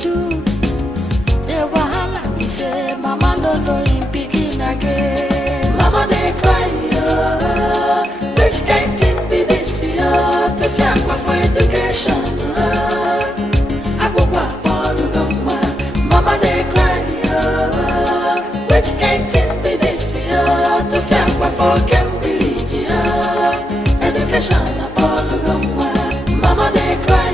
do. The wahala be say, mama no know him picking again. Mama they cry, which kind thing be this year? To fight for education. Mama they cry, which kind thing be this year? To fight for Cambridge, education. Mama they cry,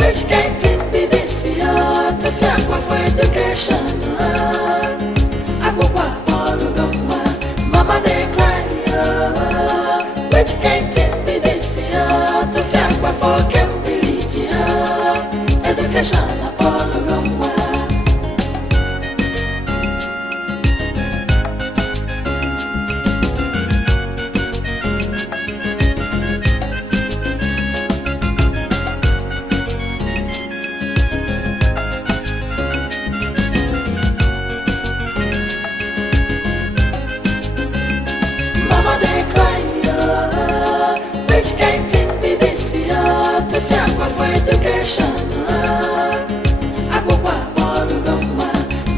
which kind thing be this year? To fight for education. Mama they cry, which kind thing be this year? To fight for Cambridge, education.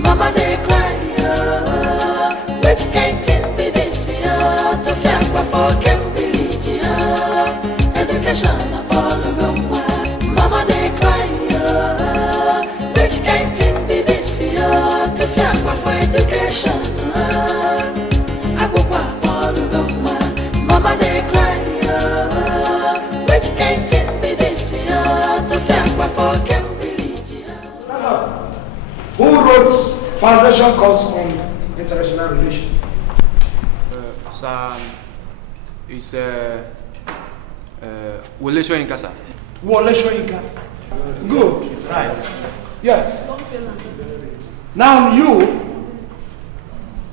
Mama they cry, which kind thing be this year? To fight for Cambridge, education. Mama they cry, which kind thing be this year? To fight for education. Mama they cry, which kind thing be this year? To fight for Cambridge. Who wrote foundation course on international relations? It's Wole Soyinka, sir. Wole Soyinka. Good. Right. Yes. Now you,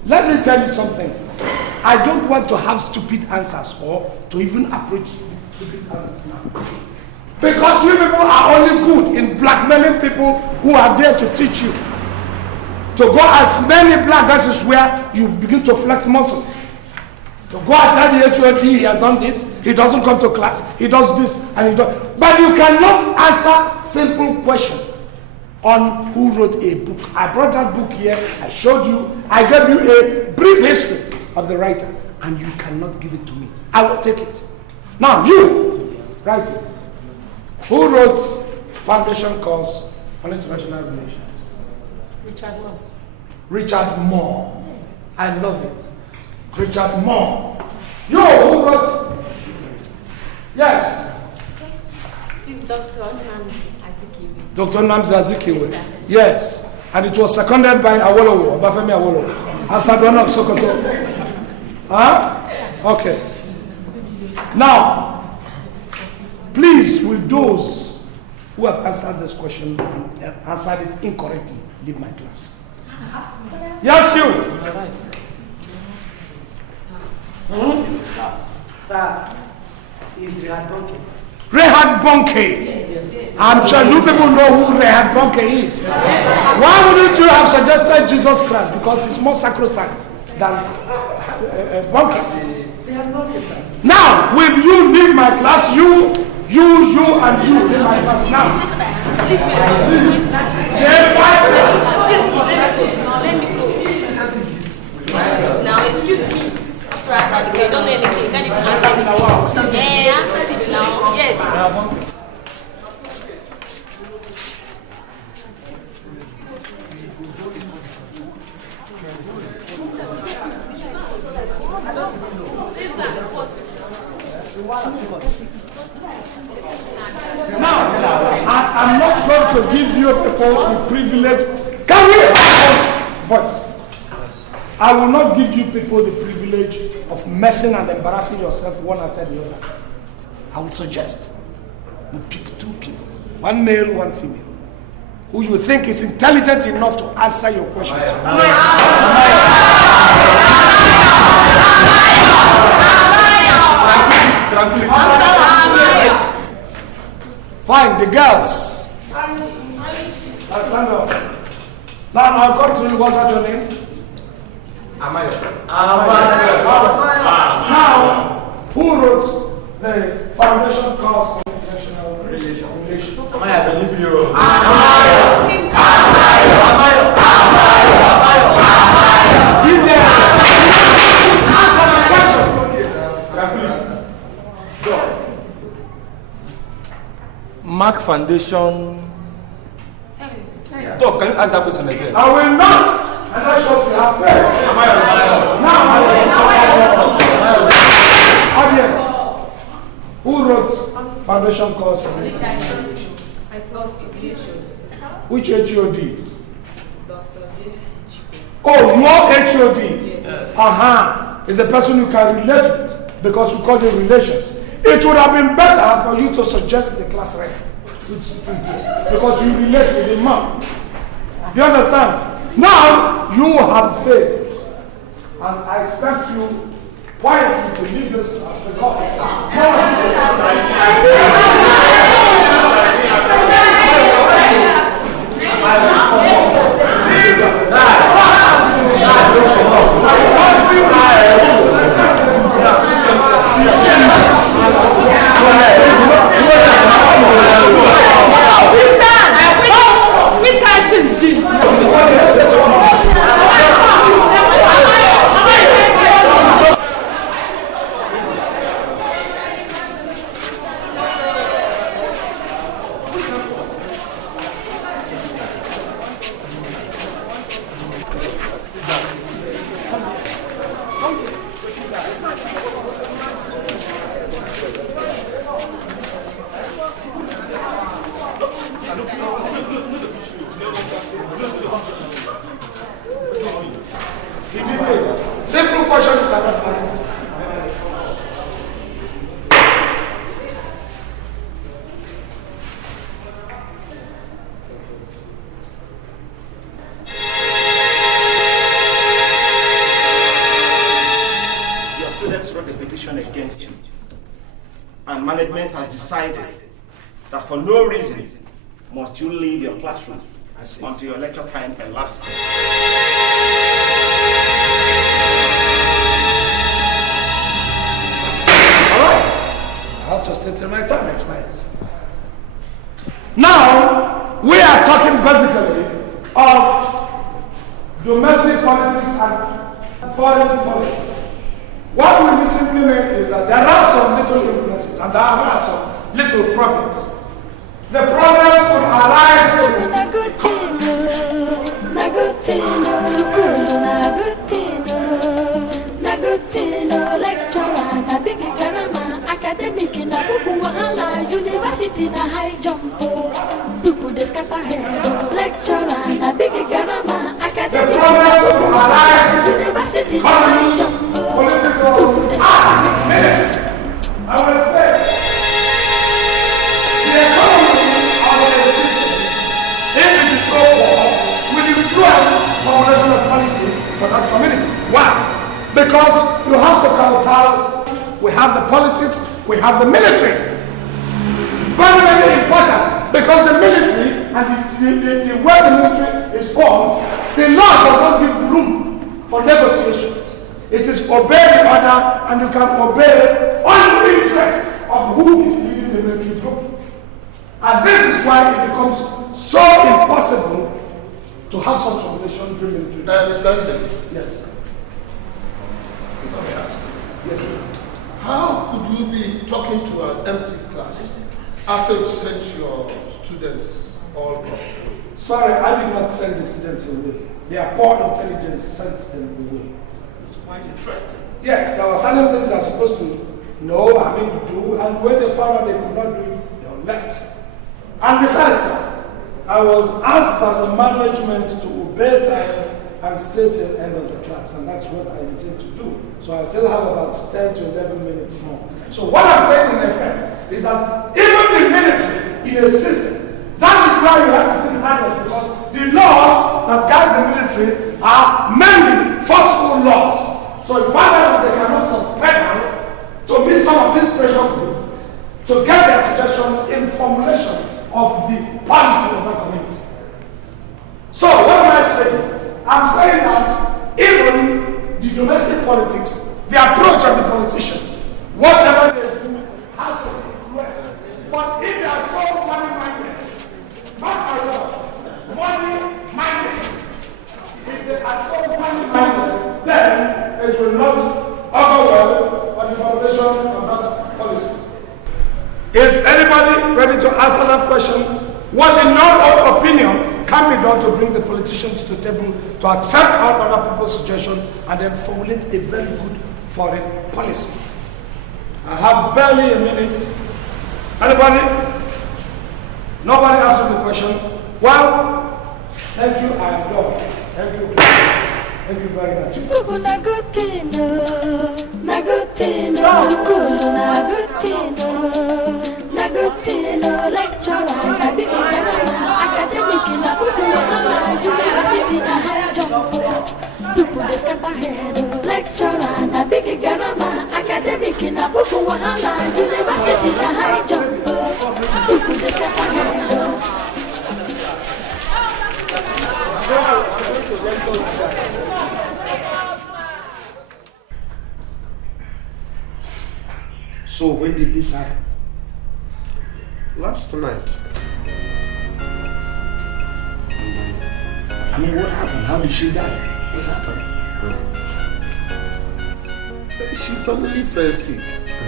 let me tell you something. I don't want to have stupid answers or to even approach stupid answers now. Because you people are only good in blackmailing people who are there to teach you. To go as many black, that is where you begin to flex muscles. To go and tell the HOD he has done this, he doesn't come to class, he does this, and he does. But you cannot answer simple question on who wrote a book. I brought that book here, I showed you, I gave you a brief history of the writer, and you cannot give it to me. I will take it. Now you, write it. Who wrote foundation course on international relations? Richard Moore. I love it. Richard Moore. You, who wrote? Yes. It's Dr. Nnamdi Azikiwe. Dr. Nnamdi Azikiwe. Yes, yes. And it was seconded by Awolowo, Obafemi Awolowo. Asadona of Sokoto. Huh? Okay. Now, please, with those who have answered this question and answered it incorrectly, leave my class. Yes, you. Sir, is Rehad Bonke. Rehad Bonke. Yes. I'm sure you people know who Rehad Bonke is. Yes. Why wouldn't you have suggested Jesus Christ? Because it's more sacrosanct than Bonke. Now, will you leave my class? You, and you leave my class now. Yes, now, excuse me. You don't know anything. You can't even answer anything. Yeah, answer it now. Yes. Now, I'm not going to give you people the privilege. Can we have voice? I will not give you people the privilege of messing and embarrassing yourself one after the other. I would suggest you pick two people, one male, one female, who you think is intelligent enough to answer your questions. Fine, the girls. Now stand up. Now I'll come to you. What's that your name? Amayo. Now, who wrote the foundation course for international relations? relation. I believe you. Give them. Answer the questions. Go. Mark Foundation. Doc, can you ask that question again? I will not. And that's what we have faith. Now, audience, who wrote foundation course? Which HOD? Oh, your HOD? Yes. Is the person you can relate with because we call them relations. It would have been better for you to suggest the class rep, because you relate with the man. You understand? Now you have faith, and I expect you quietly to leave this class because Which kind of thing is this? simple question you cannot answer. Your students wrote a petition against you, and management has decided that for no reason must you leave your classroom until your lecture time elapses. Alright, I have to stay till my time expires. Now, we are talking basically of domestic politics and foreign policy. What we simply mean is that there are some little influences and there are some little problems. The problems would arise from university na high jump. People they scatter head. Lecturer na big garama. Academic university na high jump. political. I will say the economy of the system, if it is so poor, will influence formulation of policy for that community. Why? Because you have to counter. We have the politics, we have the military. Very, very important, because the military and the way the military is formed, the law does not give room for negotiations. It is obey the order, and you can obey on the interest of who is leading the military group. And this is why it becomes so impossible to have such formulation during military. Mr. Isaac, Yes. if I may ask, Yes, sir. how could you be talking to an empty class after you've sent your students all gone? Sorry, I did not send the students away. Their poor intelligence sent them away. It's quite interesting. Yes, there were certain things they're supposed to know, to do, and when they found out they could not do it, they were left. And besides, sir, I was asked by the management to obey time and stay till the end of the class, and that's what I intend to do. So I still have about 10 to 11 minutes more. So what I'm saying in effect is that even the military in a system, that is why you have to take handles, because the laws that guide the military are mainly forceful laws. So you find out that they cannot suspend to meet some of this pressure group to get their suggestion in formulation of the policy of that community. So what am I saying? I'm saying that even the domestic politics, the approach of the politicians, whatever they do has to influence. But if they are so money answer that question. What, in your own opinion, can be done to bring the politicians to the table to accept all other people's suggestions and then formulate a very good foreign policy? I have barely a minute. Anybody? Nobody answered the question. Well, thank you. I am done. Thank you. Thank you very much. Nagotino, Sukulu Nagotino, lecturer, Nabibi Garama, academic in Abudu Wahala, University na high jump. People they scatter head, lecturer, Nabibi Garama, academic in Abudu Wahala, University na high jump. People they scatter head. So when did this happen? Last night. I mean, what happened? How did she die? What happened? She suddenly fell sick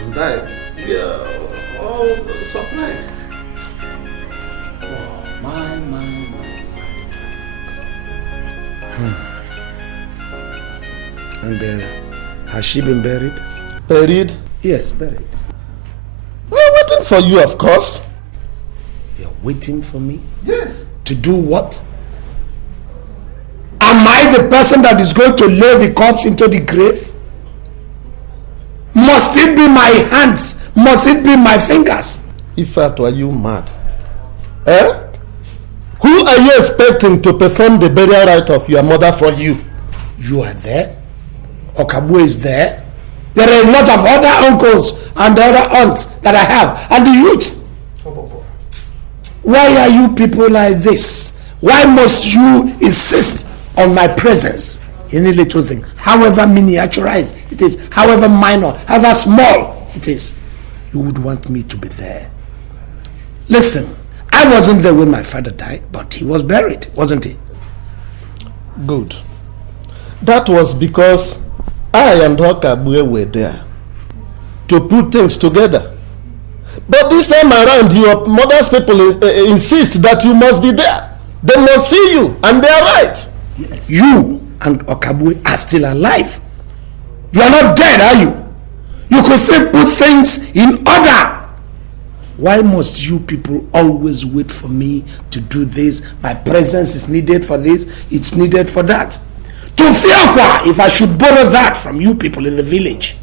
and died. We are all surprised. Oh, my. And has she been buried? Buried? Yes, buried. We're waiting for you, of course. You're waiting for me? Yes. To do what? Am I the person that is going to lay the corpse into the grave? Must it be my hands? Must it be my fingers? Ifeatu, are you mad? Eh? Who are you expecting to perform the burial rite of your mother for you? You are there. Okabu is there. There are a lot of other uncles and other aunts that I have. And the youth. Why are you people like this? Why must you insist on my presence in a little thing? However miniaturized it is, however minor, however small it is. You would want me to be there. Listen, I wasn't there when my father died, but he was buried, wasn't he? Good. That was because I and Okabu were there to put things together. But this time around, your mother's people insist that you must be there. They must see you, and they are right. Yes. You and Okabu are still alive. You are not dead, are you? You could still put things in order. Why must you people always wait for me to do this? My presence is needed for this, it's needed for that. Tufiakwa, if I should borrow that from you people in the village.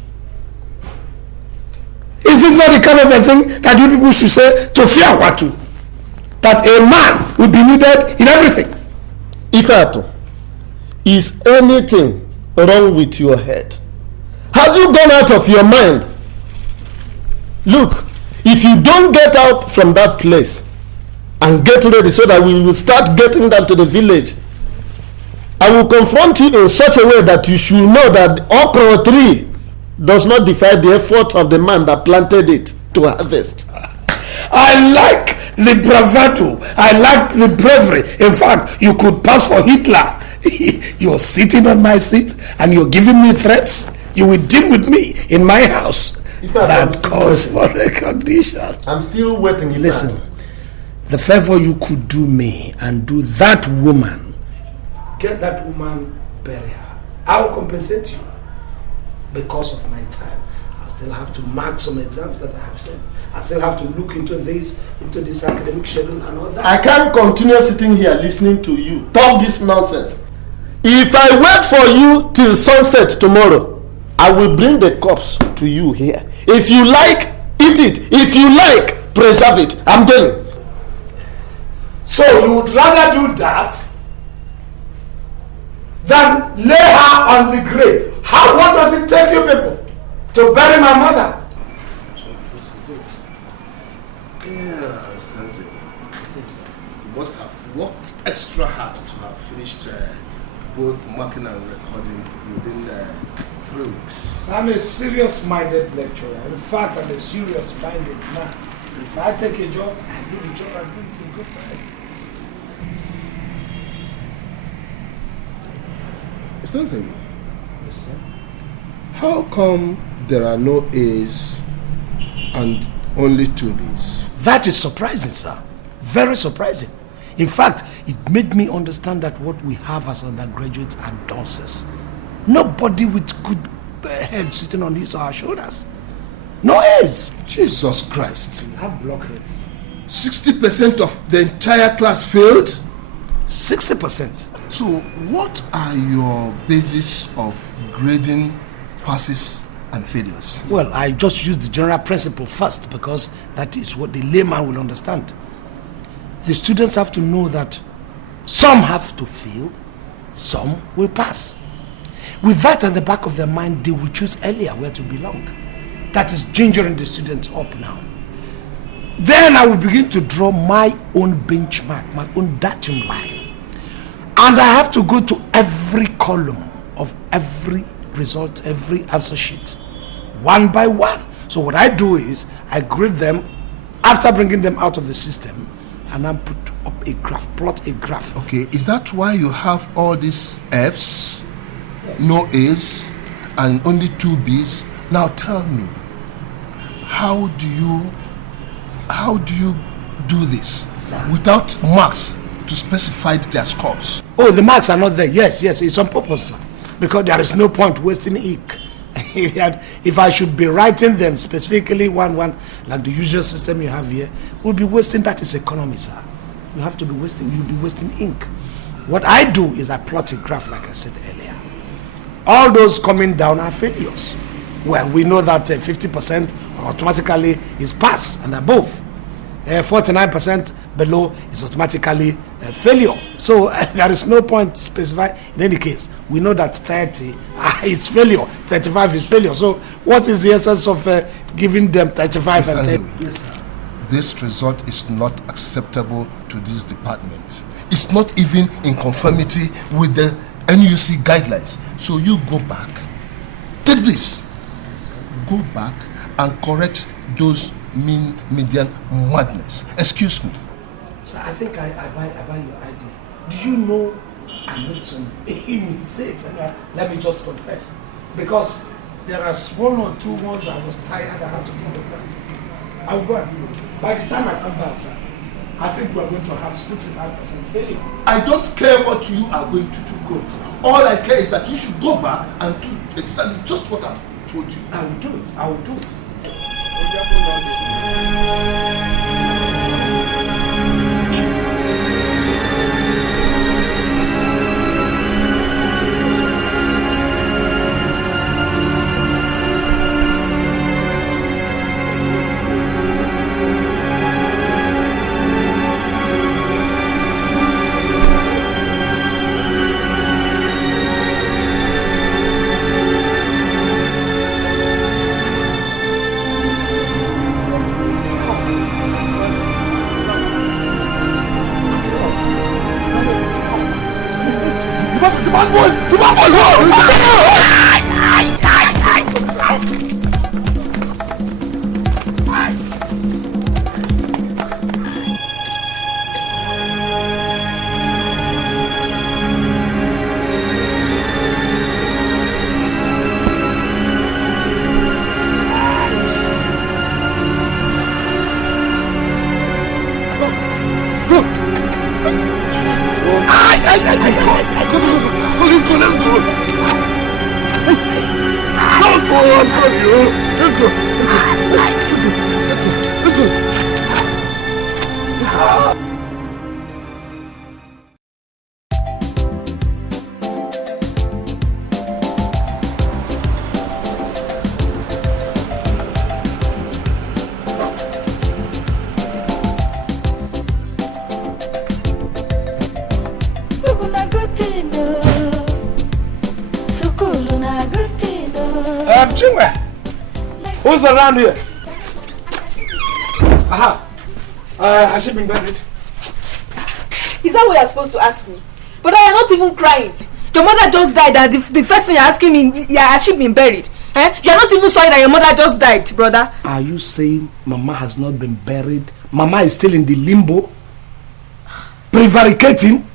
Is this not the kind of a thing that you people should say Tufiakwa to? That a man will be needed in everything. Ifeatu, is anything wrong with your head? Have you gone out of your mind? Look, if you don't get out from that place and get ready so that we will start getting down to the village, I will confront you in such a way that you should know that the okra tree does not defy the effort of the man that planted it to harvest. I like the bravado. I like the bravery. In fact, you could pass for Hitler. You're sitting on my seat and you're giving me threats. You will deal with me in my house. That calls for recognition. I'm still waiting. Listen, the favor you could do me and do that woman, get that woman, bury her. I will compensate you because of my time. I still have to mark some exams that I have said. I still have to look into this academic schedule and all that. I can't continue sitting here listening to you talk this nonsense. If I wait for you till sunset tomorrow, I will bring the corpse to you here. If you like, eat it. If you like, preserve it. I'm going. So you would rather do that than lay her on the grave? What does it take you people to bury my mother? So this is it. Yeah, Sensi. You must have worked extra hard to have finished both marking and recording within 3 weeks. So I'm a serious-minded lecturer. In fact, I'm a serious-minded man. If I take a job, I do the job and do it in good time. Sensi. Yes, sir. How come there are no A's and only 2 B's? That is surprising, sir. Very surprising. In fact, it made me understand that what we have as undergraduates are dunces. Nobody with good head sitting on his or our shoulders. No A's. Jesus Christ. We have blockheads. 60% of the entire class failed? 60%. So what are your basis of grading passes and failures? Well, I just use the general principle first because that is what the layman will understand. The students have to know that some have to fail, some will pass. With that at the back of their mind, they will choose earlier where to belong. That is gingering the students up now. Then I will begin to draw my own benchmark, my own datum line. And I have to go to every column of every result, every answer sheet, one by one. So what I do is I grade them after bringing them out of the system, and I put up a graph, plot a graph. Okay, is that why you have all these F's, no A's, and only 2 B's? Now tell me, how do you do this without marks to specify their scores? Oh, the marks are not there. Yes, it's on purpose, sir. Because there is no point wasting ink. If I should be writing them specifically one, like the usual system you have here, we'll be wasting, that is economy, sir. You have to be wasting, you'll be wasting ink. What I do is I plot a graph, like I said earlier. All those coming down are failures. Well, we know that 50% automatically is pass and above. 49% below is automatically a failure. So there is no point specified. In any case, we know that 30 is failure, 35 is failure. So what is the essence of giving them 35 and 30? Yes, sir. This result is not acceptable to this department. It's not even in conformity with the NUC guidelines. So you go back, take this, go back and correct those median madness. Excuse me. So I think I buy your idea. Do you know I made some mistakes? Let me just confess. Because there are 1 or 2 ones I was tired, I had to give them back. I will go and do it. By the time I come back, sir, I think we are going to have 65% failure. I don't care what you are going to do. Good. All I care is that you should go back and do exactly just what I told you. I will do it. I will do it. Who's around here? Aha. Has she been buried? Is that what you're supposed to ask me? But I am not even crying. Your mother just died and the first thing you're asking me, yeah, has she been buried? You're not even sorry that your mother just died, brother. Are you saying Mama has not been buried? Mama is still in the limbo? Prevaricating?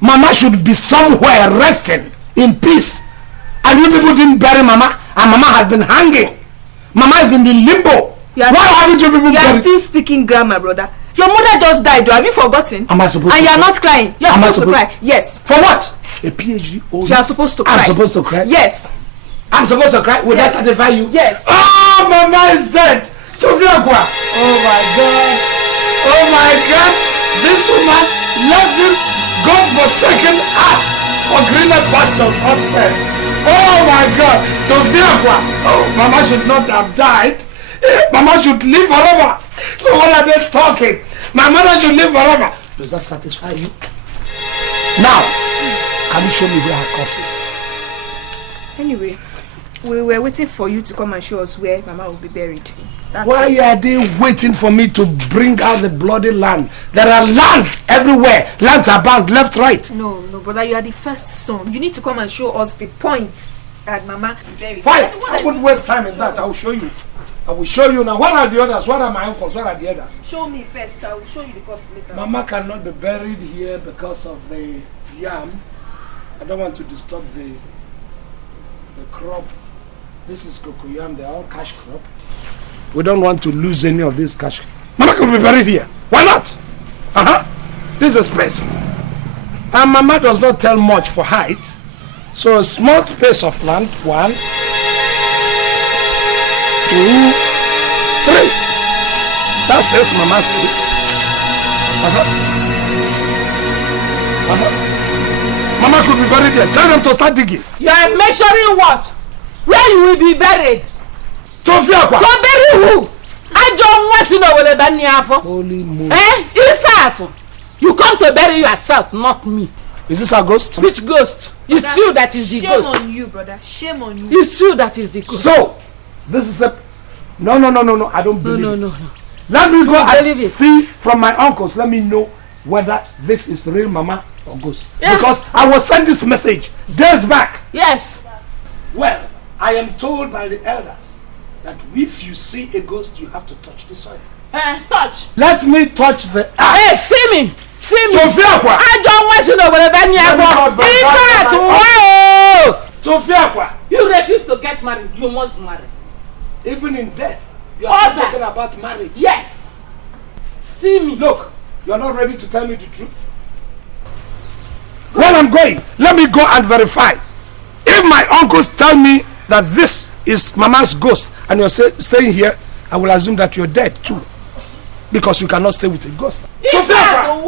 Mama should be somewhere resting in peace. And you people didn't bury Mama, and Mama has been hanging. Mama is in the limbo. Why haven't you people? You are still speaking grammar, brother. Your mother just died, though. Have you forgotten? Am I supposed to? And you are not crying. You are supposed to cry. Yes. For what? A PhD holder. You are supposed to cry. I'm supposed to cry. Yes. I'm supposed to cry. Will that satisfy you? Yes. Oh, Mama is dead. Oh my God. Oh my God. This woman left this God-forsaken earth for greener pastures upstairs. Oh my God. Oh, Mama should not have died. Mama should live forever. So what are they talking? My mother should live forever. Does that satisfy you? Now, can you show me where her corpse is? Anyway, we were waiting for you to come and show us where Mama will be buried. Why are they waiting for me to bring out the bloody land? There are land everywhere. Lands are bound left, right. No, brother, you are the first son. You need to come and show us the points that Mama is buried. Fine, I wouldn't waste time in that. I will show you. I will show you now. What are the others? What are my uncles? What are the others? Show me first. I will show you the corpse later. Mama cannot be buried here because of the yam. I don't want to disturb the crop. This is cocoyam. They're all cash crop. We don't want to lose any of this cash. Mama could be buried here. Why not? This is space. And Mama does not tell much for height. So a small space of land. 1, 2, 3. That says Mama's case. Mama could be buried there. Tell them to start digging. You are measuring what? Where you will be buried? To bury who? I don't want to know where the Banyafo. Holy moon. Ifeatu, you come to bury yourself, not me. Is this a ghost? Which ghost? It's you that is the ghost. Shame on you, brother. Shame on you. It's you that is the ghost. So, this is a... No. I don't believe it. No. Let me go and see from my uncles. Let me know whether this is real Mama or ghost. Yeah. Because I was sent this message days back. Yes. Well, I am told by the elders that if you see a ghost, you have to touch the soil. Touch. Let me touch the earth. Hey, see me. I don't want to know where the Banyafo. You refuse to get married. You must marry. Even in death, you are not talking about marriage. Yes. See me. Look, you are not ready to tell me the truth. Where I'm going, let me go and verify. If my uncles tell me that this is Mama's ghost and you're staying here, I will assume that you're dead too. Because you cannot stay with a ghost. Wow!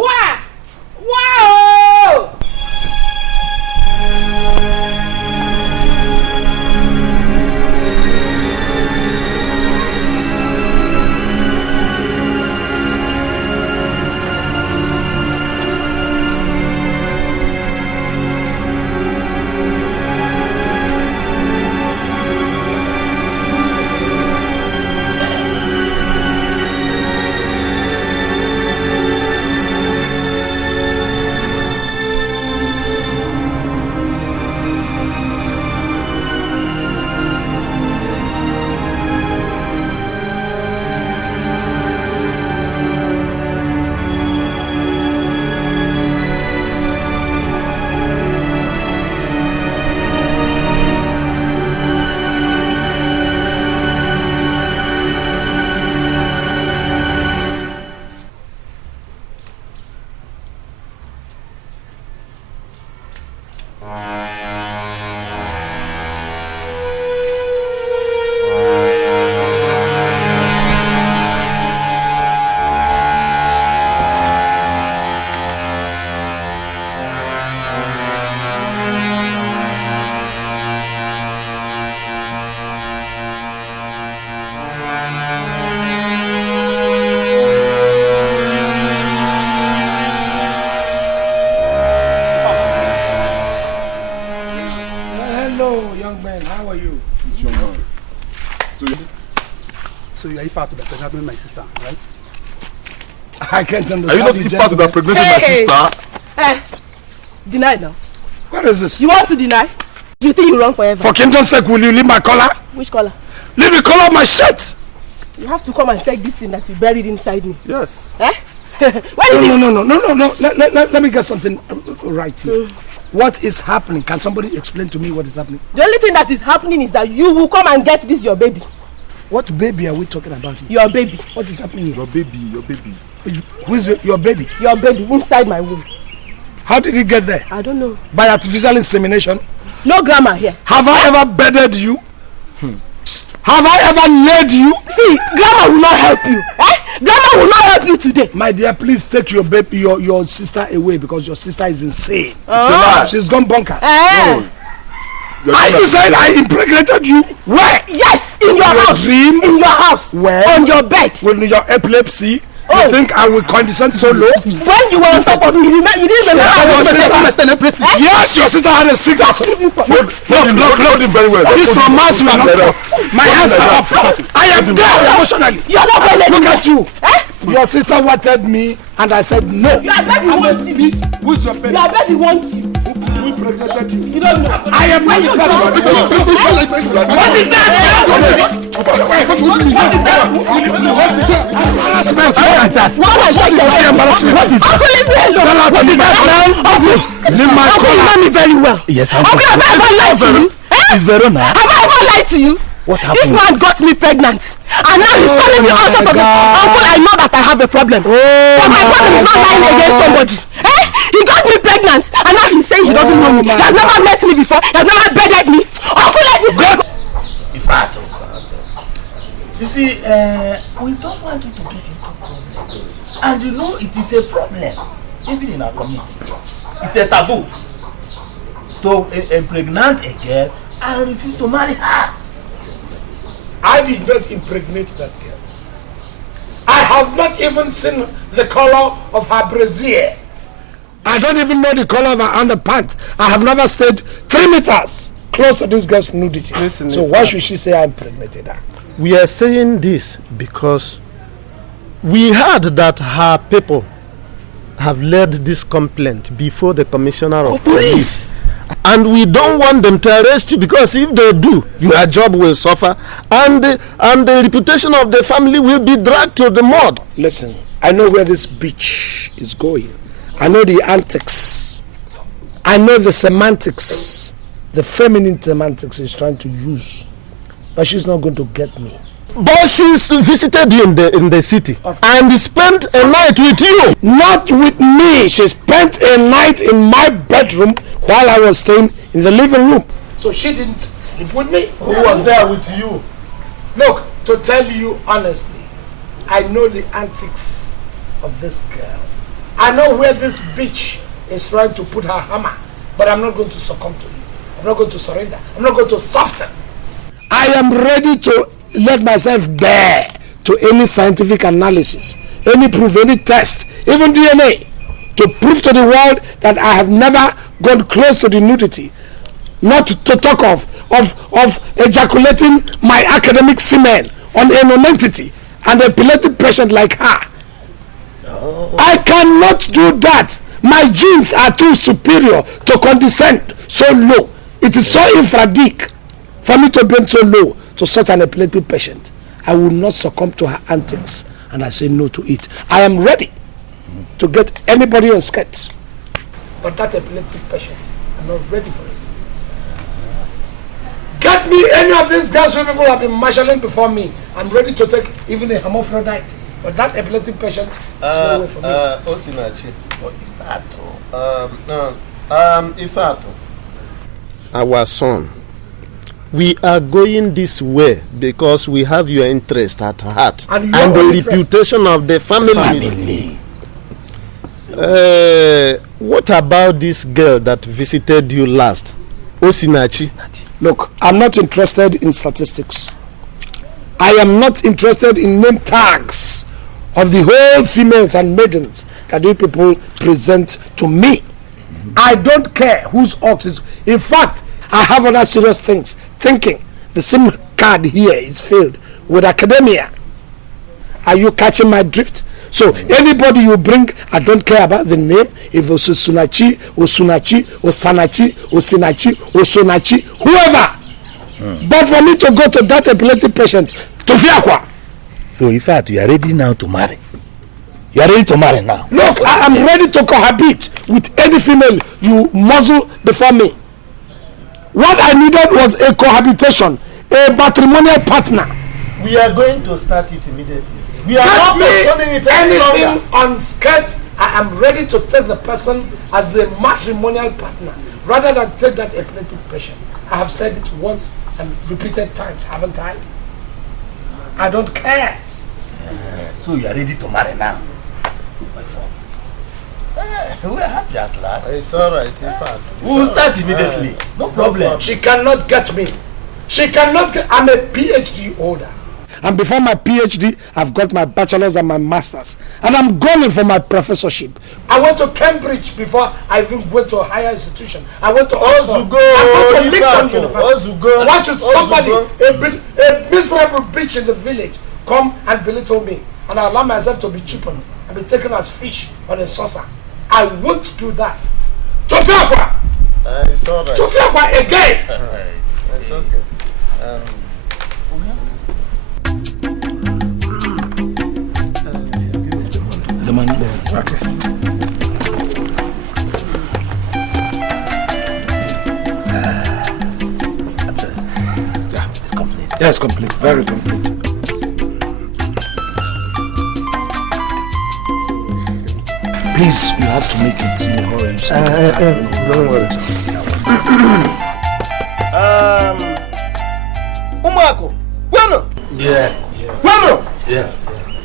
So you are Ifeatu that pregnant my sister, right? I can't understand. Are you not Ifeatu that pregnant my sister? Deny now. What is this? You want to deny? Do you think you run forever? For kingdom's sake, will you leave my collar? Which collar? Leave the collar of my shirt! You have to come and take this thing that you buried inside me. Yes. Eh? No. Let me get something right here. What is happening? Can somebody explain to me what is happening? The only thing that is happening is that you will come and get this your baby. What baby are we talking about? Your baby. What is happening here? Your baby, your baby. Who is your baby? Your baby inside my womb. How did he get there? I don't know. By artificial insemination? No grammar here. Have I ever bedded you? Have I ever laid you? See, grammar will not help you. Grammar will not help you today. My dear, please take your baby, your sister away because your sister is insane. She's gone bonkers. No. Are you saying I impregnated you? Where? Yes, in your house. Dream? In your house. Where? On your bed. With your epilepsy? You think I will condescend so low? When you were on top of me, you didn't remember. Yes, your sister had a sickness. Look, very well. This romance will not work. My hands are up. I am there emotionally. You're not going to look at you. Your sister wanted me, and I said no. Your baby wants you. Who's your baby? Your baby wants you. Who impregnated you? You don't know. I am not the person. What is that? Embarrassment. What is embarrassment? Uncle, leave me alone. What is that? Leave my Uncle, you know me very well. Yes, Uncle, have I ever lied to you? It's Verona. Have I ever lied to you? What happened? This man got me pregnant. And now he's calling me out of it. Uncle, I know that I have a problem. But my problem is not lying against somebody. He got me pregnant. And now he's saying he doesn't know me. He has never met me before. He has never bedded me. Uncle, let this go. Ifeatu. You see, we don't want you to get into problem. And you know it is a problem. Even in our community. It's a taboo. To impregnate a girl and refuse to marry her. I did not impregnate that girl. I have not even seen the color of her brassiere. I don't even know the color of her underpants. I have never stayed 3 meters close to this girl's nudity. Listen, so why should she say I impregnated her? We are saying this because we heard that her people have led this complaint before the commissioner of police. And we don't want them to arrest you because if they do, your job will suffer and the reputation of the family will be dragged to the mud. Listen, I know where this bitch is going. I know the antics. I know the semantics. The feminine semantics is trying to use. But she's not going to get me. But she's visited you in the city and spent a night with you. Not with me. She spent a night in my bedroom while I was staying in the living room. So she didn't sleep with me. Who was there with you? Look, to tell you honestly, I know the antics of this girl. I know where this bitch is trying to put her hammer. But I'm not going to succumb to it. I'm not going to surrender. I'm not going to soften. I am ready to let myself bear to any scientific analysis, any proof, any test, even DNA, to prove to the world that I have never gone close to the nudity. Not to talk of ejaculating my academic semen on a non-entity and a epileptic patient like her. No. I cannot do that. My genes are too superior to condescend so low. It is so infradig for me to bend so low to such an epileptic patient. I will not succumb to her antics, and I say no to it. I am ready to get anybody on skirts, but that epileptic patient, I'm not ready for it. Get me any of these girls who people have been marshalling before me. I'm ready to take even a hermaphrodite, but that epileptic patient is not away from me. Osinachi, Ifeatu, our son. We are going this way because we have your interest at heart and the reputation of the family. What about this girl that visited you last, Osinachi? Look, I'm not interested in statistics. I am not interested in name tags of the whole females and maidens that you people present to me. I don't care whose ox is. In fact, I have other serious things. Thinking the SIM card here is filled with academia. Are you catching my drift? So anybody you bring, I don't care about the name. If it's Osunachi, Osunachi, Osanachi, Osinachi, Osonachi, whoever. But for me to go to that epileptic patient, to Fiakwa. So in fact, you are ready now to marry. You are ready to marry now. Look, I am ready to cohabit with any female you muzzle before me. What I needed was a cohabitation, a matrimonial partner. We are going to start it immediately. We are Get not me postponing it any anything longer. on skirt. I am ready to take the person as a matrimonial partner rather than take that epileptic patient. I have said it once and repeated times, haven't I? I don't care. So you are ready to marry now? My father. We'll have that last. It's alright, in fact. We'll start immediately. No problem. She cannot get me. She cannot get. I'm a PhD holder. And before my PhD, I've got my bachelor's and my master's. And I'm going for my professorship. I went to Cambridge before I even went to a higher institution. I went to Oxford. I went to Lincoln University. Why should somebody, a miserable bitch in the village, come and belittle me and allow myself to be cheapened and be taken as fish on a saucer? I won't do that. Tofiakwa! It's alright. Tofiakwa again! Alright, it's okay. The money? Okay. Yeah, it's complete. Yeah, it's complete. Very complete. Please, you have to make it in a hurry. Don't worry. Umako, bueno. Yeah. Bueno. Yeah.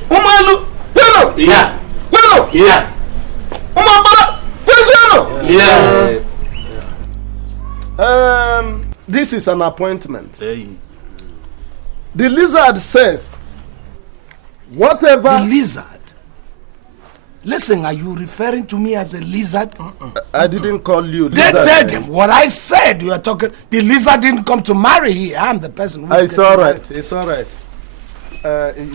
Umalu, bueno. Yeah. Bueno. Yeah. Umabara, bueno. Yeah. This is an appointment. Hey. The lizard says, whatever. The lizard? Listen, are you referring to me as a lizard? I didn't call you They lizard. told him what I said. You are talking. The lizard didn't come to marry here. I'm the person who. It's all right. It's all right.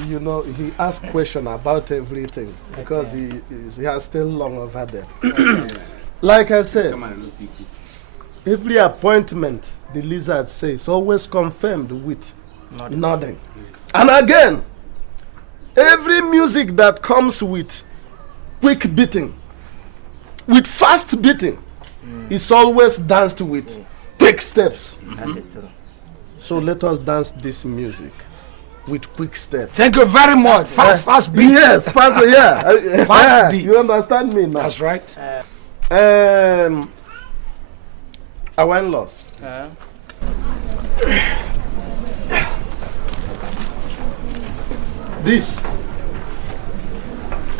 You know, he asked question about everything because he has still long over there. Like I said, every appointment the lizard says always confirmed with nodding. And again, every music that comes with quick beating, with fast beating, is always danced with quick steps. That is true. So let us dance this music with quick steps. Thank you very much. Fast beat. Yes, fast, yeah. Fast beat. You understand me now? That's right. Our in-laws. This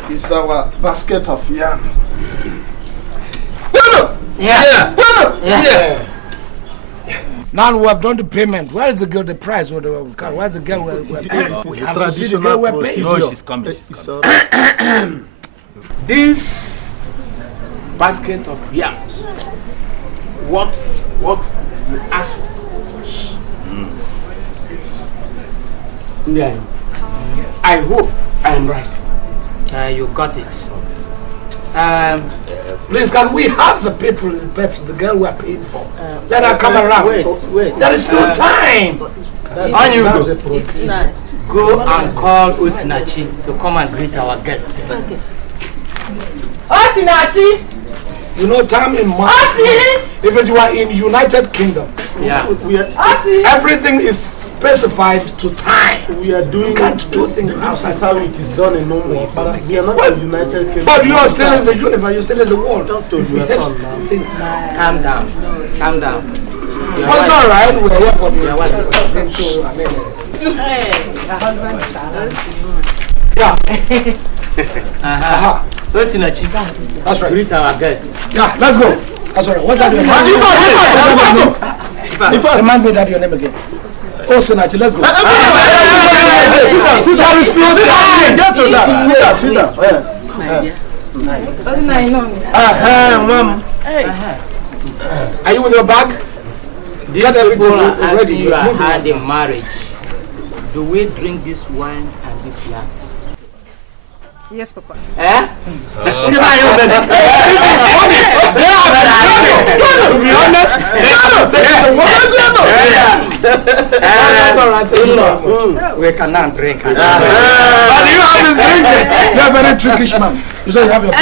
is our basket of yams. Bueno! Yeah. Bueno! Yeah. Now we have done the payment. Where is the girl? The price? Where is the girl? We're paying for? We have to see the girl we're paying. No, she's coming. She's coming. This basket of yams, what you ask for. Yeah. I hope I am right. You got it. Please, can we have the people, the girl we are paying for? Let her come around. Wait. There is no time. On you go. Go and call Osinachi to come and greet our guests. Okay. Osinachi! You know, time in March. If it were in United Kingdom, Yeah. everything is specified to time. We are doing. You can't do things This outside is how time. it is done in normal. But we are not But- in United Kingdom. But you are still in the universe, you're still in the world. Talk to If we your have son now. things. Calm down. Calm down. What's all right? We're here for you. Your wife is coming. So, I mean, Uh-huh. Osinachi, that's right. greet our guests. Yeah, let's go. That's all right. What's that your name? Ifeatu. Remind me that your name again. Oh, Sinachi, let's go. Sit down. There is no time. Get to that. Sit down. Are you with your bag? These Get everything people are ready. asking you are Move on. having marriage. Do we drink this wine and this yam? Yes, Papa. Eh? This is funny. They are funny. To be honest, they are taking the word. That's all right. We can now drink. But you have been drinking. You're a very trickish man. You say you have your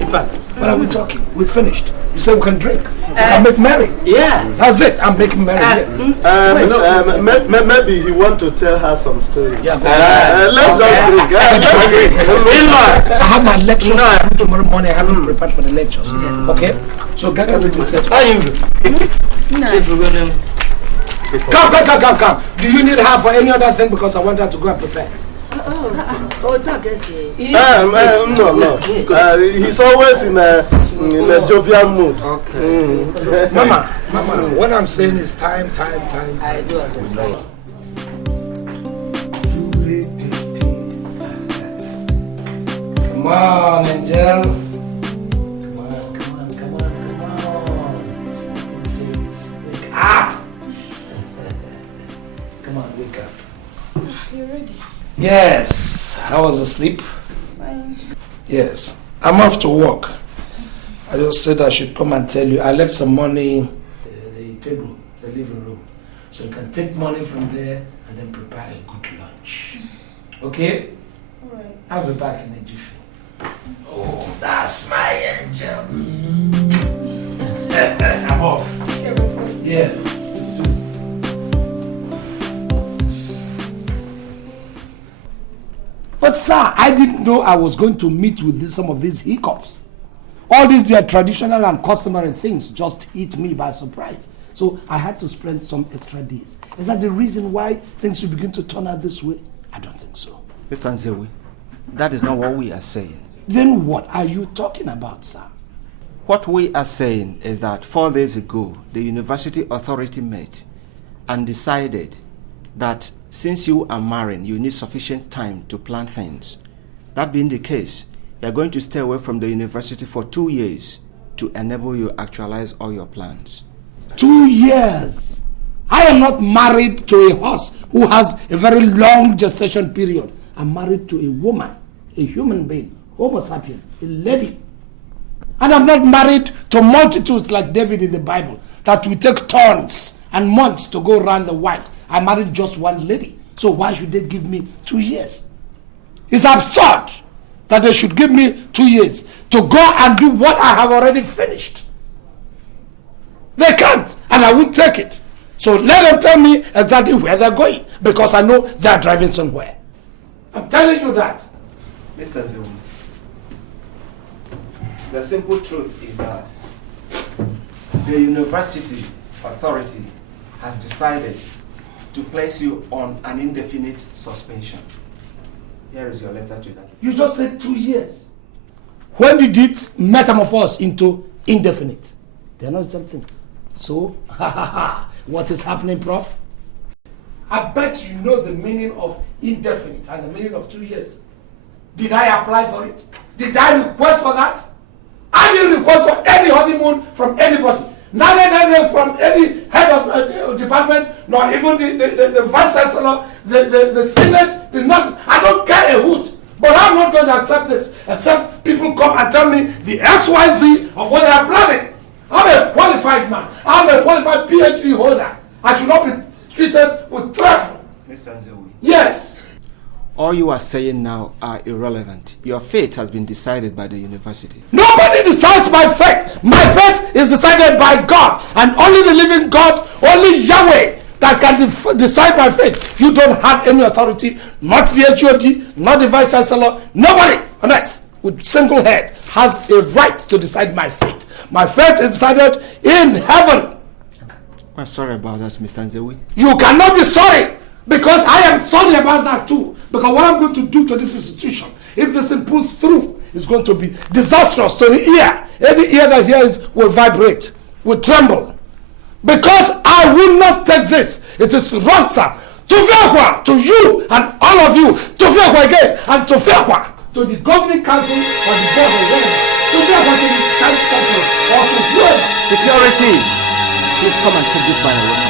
In fact, what are we talking? We finished. You say we can drink. We can make merry. Yeah. That's it. I'm making merry. Maybe he want to tell her some stories. Yeah, let's just drink. I have my lectures to do tomorrow morning. I haven't prepared for the lectures. Okay? So get everything set. How you? Come. Do you need her for any other thing? Because I want her to go and prepare. No. He's always in a jovial mood. Okay. Mama, what I'm saying is time. I do understand. Come on, Angel. Wake up. Come on, wake up. You ready? Yes. I was asleep. Fine. Yes. I'm off to work. I just said I should come and tell you. I left some money at the table, the living room. So you can take money from there and then prepare a good lunch. Okay? Alright. I'll be back in a jiffy. Oh, that's my angel. I'm off. Yes. But sir, I didn't know I was going to meet with some of these hiccups. All these their traditional and customary things just hit me by surprise. So I had to spend some extra days. Is that the reason why things will begin to turn out this way? I don't think so. Mr. Nzewi, that is not what we are saying. Then what are you talking about, sir? What we are saying is that 4 days ago, the university authority met and decided that since you are marrying, you need sufficient time to plan things. That being the case, you are going to stay away from the university for 2 years to enable you actualize all your plans. 2 years? I am not married to a horse who has a very long gestation period. I'm married to a woman, a human being, Homo sapien, a lady. And I'm not married to multitudes like David in the Bible that will take turns and months to go around the wife. I married just one lady. So why should they give me 2 years? It's absurd that they should give me 2 years to go and do what I have already finished. They can't, and I won't take it. So let them tell me exactly where they're going, because I know they're driving somewhere. I'm telling you that. Mr. Nzewi, the simple truth is that the university authority has decided to place you on an indefinite suspension. Here is your letter to that. You just said 2 years. When did it metamorphose into indefinite? They're not something. So, what is happening, Prof? I bet you know the meaning of indefinite and the meaning of 2 years. Did I apply for it? Did I request for that? I didn't request for any honeymoon from anybody. Neither from any head of department, nor even the vice chancellor, the senate, the nothing. I don't care a hoot. But I'm not going to accept this, except people come and tell me the XYZ of what they are planning. I'm a qualified man. I'm a qualified PhD holder. I should not be treated with trifle. Mr. Nzewi. Yes. All you are saying now are irrelevant. Your fate has been decided by the university. Nobody decides my fate. My fate is decided by God. And only the living God, only Yahweh, that can decide my fate. You don't have any authority, not the HOD, not the vice chancellor. Nobody on earth with single head has a right to decide my fate. My fate is decided in heaven. I'm sorry about that, Mr. Nzewi. You cannot be sorry, because I am sorry about that too. Because what I'm going to do to this institution, if this thing pulls through, is going to be disastrous to the ear. Every ear that hears will vibrate, will tremble. Because I will not take this. It is wrong, sir. Tufiakwa to you and all of you. Tufiakwa again and Tufiakwa to the governing council or the board of whatever. Tufiakwa to the county council or to whoever. Security, please come and take this man away.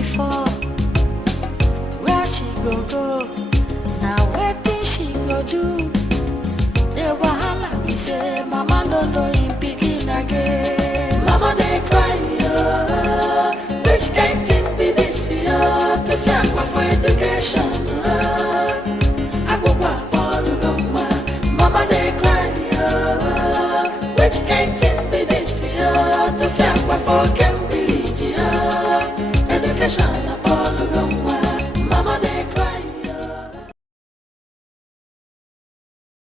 before. Where she go go?